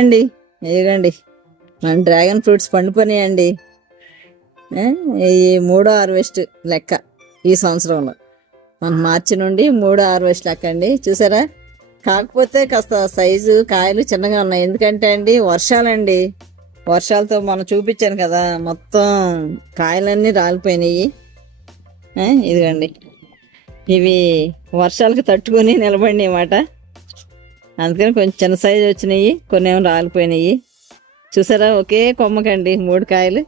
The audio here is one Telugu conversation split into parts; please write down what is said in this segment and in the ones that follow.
అండి ఇదిగండి మన డ్రాగన్ ఫ్రూట్స్ పండుపోయినాయండి. ఈ మూడో హార్వెస్ట్ లెక్క ఈ సంవత్సరంలో. మన మార్చి నుండి మూడో హార్వెస్ట్ లెక్క అండి. చూసారా, కాకపోతే కాస్త సైజు కాయలు చిన్నగా ఉన్నాయి. ఎందుకంటే అండి వర్షాలండి, వర్షాలతో మనం చూపించాను కదా, మొత్తం కాయలన్నీ రాలిపోయినాయి. ఇదిగండి ఇవి వర్షాలకు తట్టుకొని నిలబడినాయి అన్నమాట. అందుకని కొంచెం చిన్న సైజు వచ్చినాయి, కొన్ని ఏమో రాలిపోయినాయి. చూసారా, ఒకే కొమ్మకండి 3 కాయలు.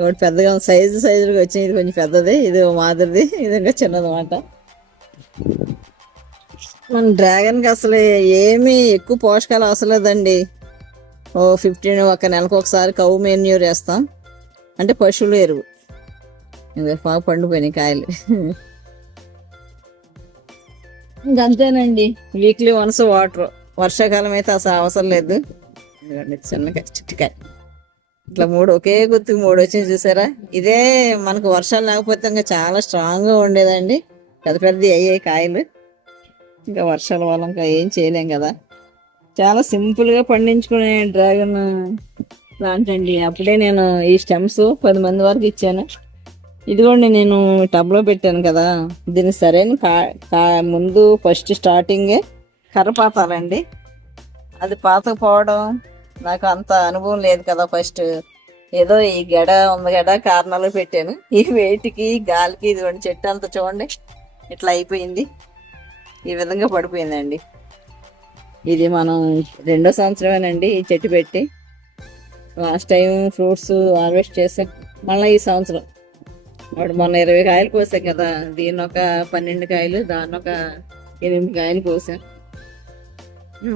ఒకటి పెద్దగా సైజుగా వచ్చినాయి, ఇది కొంచెం పెద్దది, ఇది మాదిరిది, ఇది ఇంకా చిన్నదన్నమాట. మన డ్రాగన్కి అసలు ఏమీ ఎక్కువ పోషకాలు అవసరం లేదండి. 15 ఒక నెలకు ఒకసారి కౌ మెన్యూర్ వేస్తాం, అంటే పశువుల ఎరువు. ఇంకా బాగా పండిపోయినాయి కాయలు. ఇంకంతేనండి, వీక్లీ వన్స్ వాటర్. వర్షాకాలం అయితే అసలు అవసరం లేదు. చిన్నకాయ చిట్టికాయ ఇట్లా 3 ఒకే గుర్తుకు 3 వచ్చింది. చూసారా, ఇదే మనకు వర్షాలు లేకపోతే ఇంకా చాలా స్ట్రాంగ్గా ఉండేదండి. పెద్ద అయ్యాయి కాయలు. ఇంకా వర్షాల వల్ల ఇంకా ఏం చేయలేం కదా. చాలా సింపుల్గా పండించుకునే డ్రాగన్ ప్లాంట్ అండి. అప్పుడే నేను ఈ స్టెమ్స్ 10 మంది వరకు ఇచ్చాను. ఇదిగోండి నేను టబ్లో పెట్టాను కదా, దీనికి సరైన ముందు ఫస్ట్ స్టార్టింగే కర్ర పాతాలండి. అది పాతకపోవడం నాకు అంత అనుభవం లేదు కదా. ఫస్ట్ ఏదో ఈ ఉంది కారణాలు పెట్టాను. ఈ వేటికి గాలికి ఇదిగోండి చెట్టు అంతా చూడండి ఇట్లా అయిపోయింది, ఈ విధంగా పడిపోయిందండి. ఇది మనం 2వ సంవత్సరమేనండి ఈ చెట్టు పెట్టి. లాస్ట్ టైం ఫ్రూట్స్ హార్వెస్ట్ చేసాం. మళ్ళీ ఈ సంవత్సరం మొన్న 20 కాయలు కోసాం కదా, దీన్ని ఒక 12 కాయలు, దాన్ని ఒక 8 కాయలు కోసాం.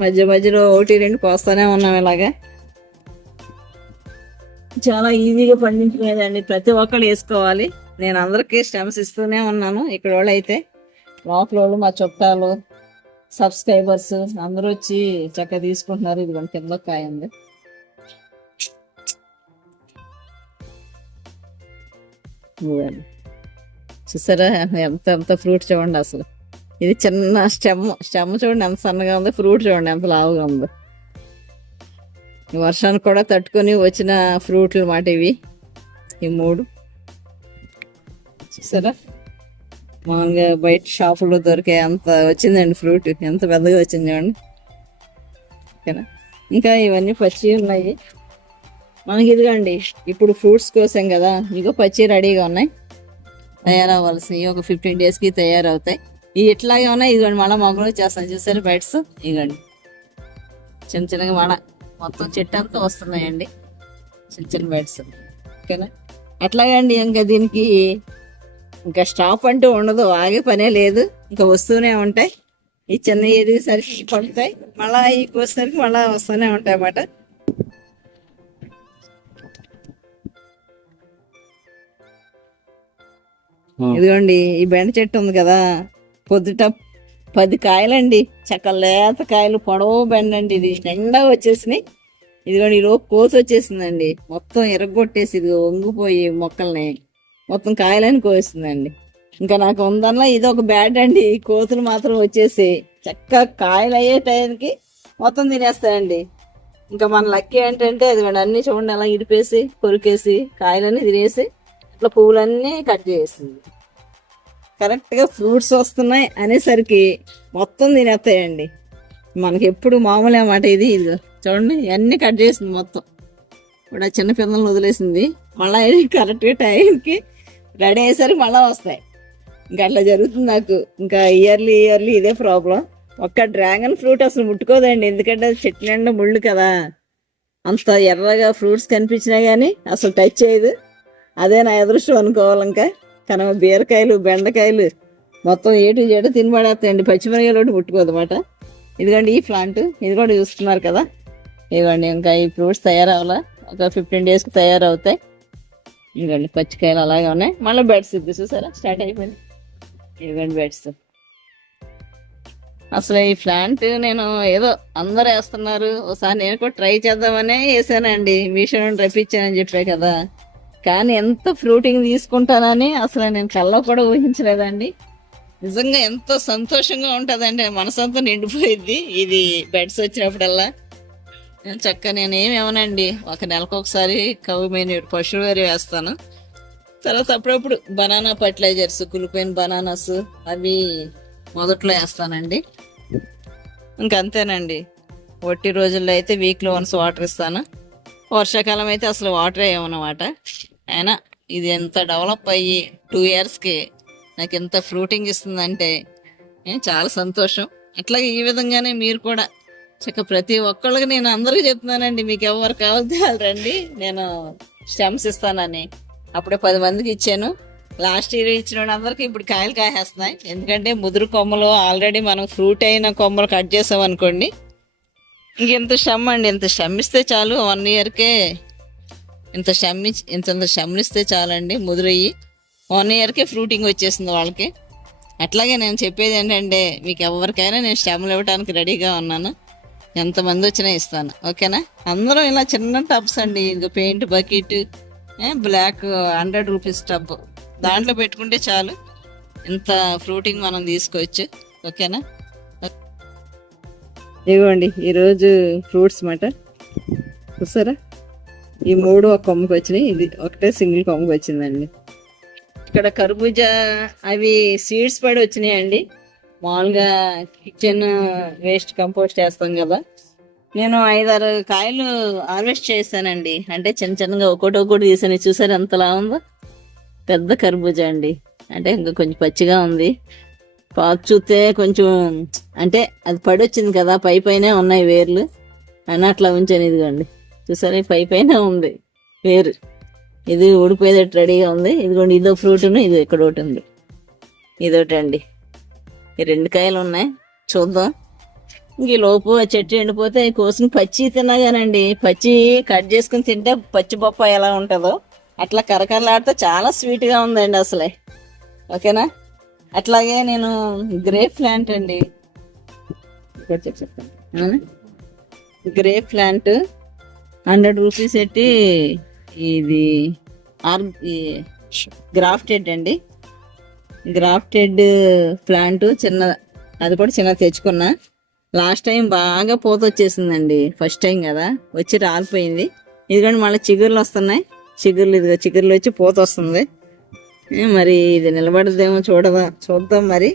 మధ్యలో 1-2 కోస్తానే ఉన్నాం. ఇలాగా చాలా ఈజీగా పండించుకునేదండి. ప్రతి ఒక్కళ్ళు వేసుకోవాలి. నేను అందరికీ స్టెమ్స్ ఇస్తూనే ఉన్నాను. ఇక్కడ వాళ్ళు అయితే లోపల వాళ్ళు, మా చుట్టాలు, సబ్స్క్రైబర్స్ అందరూ వచ్చి చక్కగా తీసుకుంటున్నారు. ఇది మన కింద కాయ ఉంది. చూసారా ఎంత ఫ్రూట్ చూడండి. అసలు ఇది చిన్న స్టెమ్ చూడండి ఎంత సన్నగా ఉంది, ఫ్రూట్ చూడండి ఎంత లావుగా ఉంది. వర్షానికి కూడా తట్టుకొని వచ్చిన ఫ్రూట్లు మాట ఇవి, ఈ 3. చూసారా, మామూలుగా బయట షాపులో దొరికే అంత వచ్చిందండి ఫ్రూట్. ఎంత పెద్దగా వచ్చింది చూడండి. ఓకేనా, ఇంకా ఇవన్నీ పచ్చి ఉన్నాయి మనకి. ఇదిగోండి ఇప్పుడు ఫ్రూట్స్ కోసాం కదా, ఇంకో పచ్చి రెడీగా ఉన్నాయి, తయారవ్వాల్సి. ఒక 15 డేస్కి తయారవుతాయి. ఇవి ఇట్లాగే ఉన్నాయి. ఇదిగోండి మళ్ళీ మొగ్గలు చేస్తాను. చూసారు బెడ్స్, ఇదిగోండి చిన్నగా మళ్ళా మొత్తం చెట్టు అంతా వస్తున్నాయండి, చిన్న బెడ్స్. ఓకేనా, అట్లాగండి. ఇంకా దీనికి ఇంకా స్టాప్ అంటూ ఉండదు, ఆగే పనే లేదు, ఇంకా వస్తూనే ఉంటాయి. ఈ చిన్న ఎదిగేసరికి పడుతాయి, మళ్ళీ ఈ కోసేసరికి మళ్ళీ వస్తూనే ఉంటాయి అన్నమాట. ఇదిగోండి ఈ బెండ చెట్టు ఉంది కదా, పొద్దుట 10 కాయలండి, లేత కాయలు, పొడవు బెండ అండి. ఇది నిండా వచ్చేసినాయి. ఇదిగోండి ఈరోజు కోసి వచ్చేసిందండి, మొత్తం ఎరగొట్టేసి ఇది వంగిపోయి మొక్కల్ని మొత్తం కాయలని కోస్తుందండి. ఇంకా నాకు ఉందన్నా ఇది ఒక బ్యాడ్ అండి. కోతులు మాత్రం వచ్చేసి చక్కగా కాయలు అయ్యే టైంకి మొత్తం తినేస్తాయండి. ఇంకా మన లక్కీ ఏంటంటే అదిగోండి అన్ని చూడండి అలా ఇడిపేసి కొరికేసి కాయలన్నీ తినేసి ఇట్లా పువ్వులన్నీ కట్ చేస్తుంది. కరెక్ట్గా ఫ్రూట్స్ వస్తున్నాయి అనేసరికి మొత్తం తినేస్తాయండి. మనకి ఎప్పుడు మామూలు అన్నమాట ఇది. ఇది చూడండి అన్నీ కట్ చేసింది మొత్తం. ఇప్పుడు చిన్న పిల్లలను వదిలేసింది, మళ్ళీ కరెక్ట్గా టైంకి రెడీ అయ్యేసరికి మళ్ళీ వస్తాయి. ఇంకా అట్లా జరుగుతుంది నాకు. ఇంకా ఇయర్లీ ఇదే ప్రాబ్లం. ఒక్క డ్రాగన్ ఫ్రూట్ అసలు ముట్టుకోదండి, ఎందుకంటే అది చెట్టు నిండా ముళ్ళు కదా. అంత ఎర్రగా ఫ్రూట్స్ కనిపించినా కానీ అసలు టచ్ చేయదు. అదే నా అదృష్టం అనుకోవాలి. ఇంకా కనుక బీరకాయలు, బెండకాయలు మొత్తం ఏటు జేటు తినబడేస్తాయండి. పచ్చిమిరకాయలు ఒకటి ముట్టుకోదు అన్నమాట. ఇదిగోండి ఈ ప్లాంట్, ఇది కూడా చూస్తున్నారు కదా. ఇదిగోండి ఇంకా ఈ ఫ్రూట్స్ తయారవ్వాలా, ఒక 15 డేస్కి తయారవుతాయి. ఇదిగోండి పచ్చికాయలు అలాగే ఉన్నాయి. మళ్ళీ బెడ్స్ ఇది చూసారా స్టార్ట్ అయిపోయింది. ఇదిగోండి బెడ్స్. అసలు ఈ ప్లాంట్ నేను ఏదో అందరు వేస్తున్నారు, ఒకసారి నేను కూడా ట్రై చేద్దామనే వేసానండి. మీషో నుండి రప్పించానని చెప్పే కదా. కానీ ఎంత ఫ్రూటింగ్ తీసుకుంటానని అసలు నేను కల్లో కూడా ఊహించలేదండి. నిజంగా ఎంతో సంతోషంగా ఉంటుందండి, మనసంతా నిండిపోయిద్ది ఇది బెడ్స్ వచ్చినప్పుడల్లా. చక్కగా నేనేమి ఇవ్వనండి, ఒక నెలకు ఒకసారి కవ్వు మేనీడు పశువుల వేరు వేస్తాను. తర్వాత అప్పుడప్పుడు బనానా ఫర్టిలైజర్స్, కులిపోయిన బనానాస్ అవి మొదట్లో వేస్తానండి. ఇంకంతేనండి. ఒట్టి రోజుల్లో అయితే వీక్లో వన్స్ వాటర్ ఇస్తాను. వర్షాకాలం అయితే అసలు వాటరే ఇవ్వనమాట. అయినా ఇది ఎంత డెవలప్ అయ్యి 2 ఇయర్స్కి నాకు ఎంత ఫ్రూటింగ్ ఇస్తుందంటే చాలా సంతోషం. అట్లాగే ఈ విధంగానే మీరు కూడా ప్రతి ఒక్కళ్ళకి నేను అందరికీ చెప్తున్నానండి, మీకు ఎవరు కావాలి రండి, నేను స్టెమ్స్ ఇస్తానని. అప్పుడే 10 మందికి ఇచ్చాను. లాస్ట్ ఇయర్ ఇచ్చిన వాళ్ళందరికీ ఇప్పుడు కాయలు కాసేస్తున్నాయి. ఎందుకంటే ముదురు కొమ్మలు ఆల్రెడీ మనం ఫ్రూట్ అయిన కొమ్మలు కట్ చేసాం అనుకోండి, ఇంకెంత స్టెమ్ అండి, ఇంత స్టెమ్ ఇస్తే చాలు. 1 ఇయర్కే ఇంత స్టెమ్లు ఇస్తే చాలండి, ముదురయ్యి 1 ఇయర్కే ఫ్రూటింగ్ వచ్చేసింది వాళ్ళకి. అట్లాగే నేను చెప్పేది ఏంటంటే, మీకు ఎవరికైనా నేను స్టెమ్లు ఇవ్వడానికి రెడీగా ఉన్నాను. ఎంతమంది వచ్చినా ఇస్తాను, ఓకేనా? అందరూ ఇలా చిన్న టబ్స్ అండి, ఇది paint bucket, black 100 rupees tub, దాంట్లో పెట్టుకుంటే చాలు, ఇంత ఫ్రూటింగ్ మనం తీసుకోవచ్చు, ఓకేనా? ఇవ్వండి ఈరోజు ఫ్రూట్స్ మాట చూసారా, ఈ 3 ఒక కొమ్మకి వచ్చినాయి, ఇది ఒకటే సింగిల్ కొమ్మకి వచ్చిందండి. ఇక్కడ కర్బూజా అవి సీడ్స్ పడి వచ్చినాయండి. మామూలుగా కిచెన్ వేస్ట్ కంపోస్ట్ వేస్తాం కదా, నేను 5-6 కాయలు హార్వెస్ట్ చేశానండి. అంటే చిన్న చిన్నగా ఒకటి తీసాను. చూసారు ఎంతలా ఉందో, పెద్ద కర్బూజా అండి. అంటే ఇంకా కొంచెం పచ్చిగా ఉంది. పాకు చూస్తే కొంచెం అంటే అది పడి వచ్చింది కదా, పైనే ఉన్నాయి వేర్లు అని అట్లా ఉంచాను. ఇదిగోండి చూసారా, పైన ఉంది వేరు, ఇది ఊడిపోయేటట్టు రెడీగా ఉంది. ఇదిగోండి ఇదో ఫ్రూట్ను, ఇది ఇక్కడ ఒకటి ఉంది, ఇదొకటి అండి. ఈ 2 కాయలు ఉన్నాయి, చూద్దాం. ఇంక ఈ లోపు ఆ చెట్టు ఎండిపోతే కోసుకుని పచ్చి తినగానండి, పచ్చి కట్ చేసుకుని తింటే పచ్చి బొప్పాయి ఎలా ఉంటుందో అట్లా కరకరలాడితే చాలా స్వీట్గా ఉందండి అసలే, ఓకేనా? అట్లాగే నేను గ్రేప్ ప్లాంట్ అండి, చెప్తాను. గ్రేప్ ప్లాంట్ 100 రూపీస్ పెట్టి, ఇది గ్రాఫ్టెడ్ అండి. గ్రాఫ్టెడ్ ప్లాంట్ చిన్న, అది కూడా చిన్న తెచ్చుకున్నా. లాస్ట్ టైం బాగా పూత వచ్చేసిందండి, ఫస్ట్ టైం కదా, వచ్చి రాలిపోయింది. ఇదిగోండి మళ్ళీ చిగుర్లు వస్తున్నాయి, ఇదిగో చిగుర్లు వచ్చి పూత వస్తుంది. మరి ఇది నిలబడదేమో చూద్దాం. మరి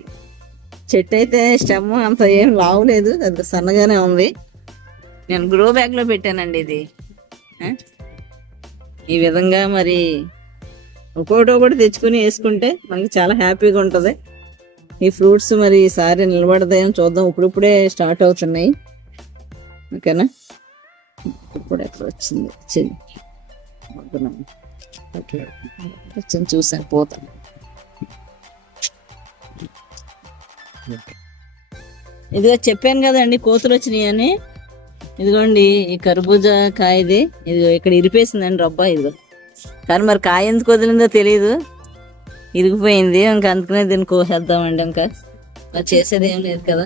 చెట్టు అయితే స్టెమ్ అంత ఏం లావులేదు, అంత సన్నగానే ఉంది. నేను గ్రో బ్యాగ్లో పెట్టానండి ఇది. ఈ విధంగా మరి ఒకటి తెచ్చుకుని వేసుకుంటే మనకి చాలా హ్యాపీగా ఉంటుంది. ఈ ఫ్రూట్స్ మరి ఈసారి నిలబడతాయని చూద్దాం. ఇప్పుడిప్పుడే స్టార్ట్ అవుతున్నాయి, ఓకేనా? ఇప్పుడు ఎక్కడ వచ్చింది చూసాను పోతాను. ఇదిగో చెప్పాను కదండి కోతులు వచ్చినాయి అని. ఇదిగోండి ఈ కర్బూజా కాయది, ఇదిగో ఇక్కడ ఇరిపేసిందండి రబ్బా. ఇదిగో కానీ మరి కాయ ఎందుకు వదిలిందో తెలియదు, ఇరిగిపోయింది. ఇంకా అందుకనే దీన్ని కోసేద్దామండి. ఇంకా చేసేది ఏం లేదు కదా,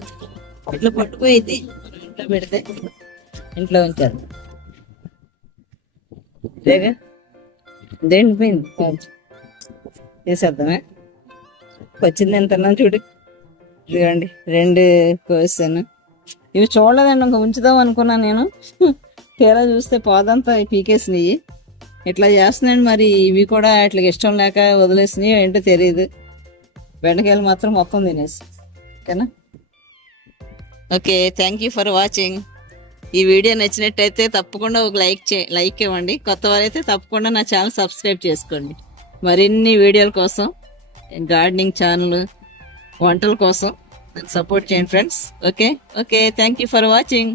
ఇట్లా పట్టుకుపోయింది. ఇంట్లో పెడితే ఇంట్లో ఉంచారు, అంతేగా. దేండిపోయింది, చేసేద్దామే. వచ్చింది ఎంత చూడు. ఇదిగోండి 2 కోసాను. ఇవి చూడలేదండి, ఇంకా ఉంచుదాం అనుకున్నాను నేను. తీరా చూస్తే పోదంతా పీకేసినాయి. ఇట్లా చేస్తున్నాయండి. మరి ఇవి కూడా ఇట్లా ఇష్టం లేక వదిలేసినాయి ఏంటో తెలియదు. బెండకాయలు మాత్రం మొత్తం తినేసి, ఓకేనా? Okay, thank you for watching. ఈ వీడియో నచ్చినట్టయితే తప్పకుండా ఒక లైక్ ఇవ్వండి. కొత్త వారైతే తప్పకుండా నా ఛానల్ సబ్స్క్రైబ్ చేసుకోండి. మరిన్ని వీడియోల కోసం, గార్డెనింగ్ ఛానల్, వంటల కోసం సపోర్ట్ చేయండి friends. Okay, thank you for watching.